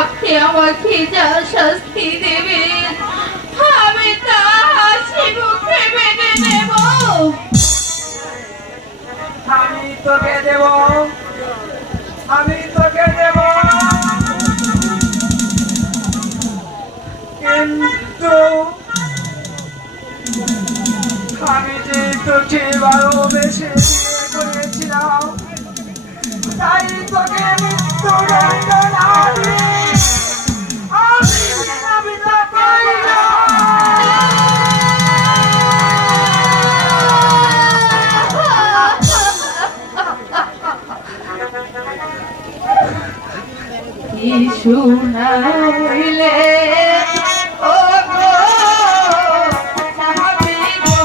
আপনি আমাকে যা শাস্তি দেবেন আমি তা হাসি মুখে মেনে নেব। আমি তোকে দেব, আমি তোকে দেব, কিন্তু আমি যে তোকে ভালোবেসে বিয়ে করেছিলাম তাই তোকে মৃত্যুদণ্ড না দিয়ে আমি তাকাই না। কি শুনাইলে ও গো সাহাবী গো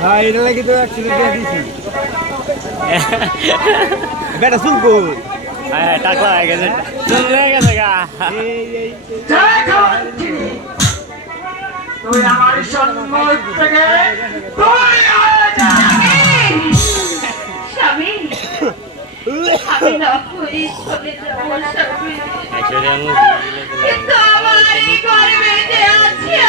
হ্যাঁ এটা লাগি তো অ্যাক্সিডেন্ট দিয়ে দিছি বেটা শুন কো হ্যাঁ টাকলা হয়ে গেছে চলে গেছে গা তুই আমার সম্মুখ থেকে তুই স্বামী আমি না হয়ে চলে যাবো স্বামী কিন্তু আমার এই গর্বে যে আছে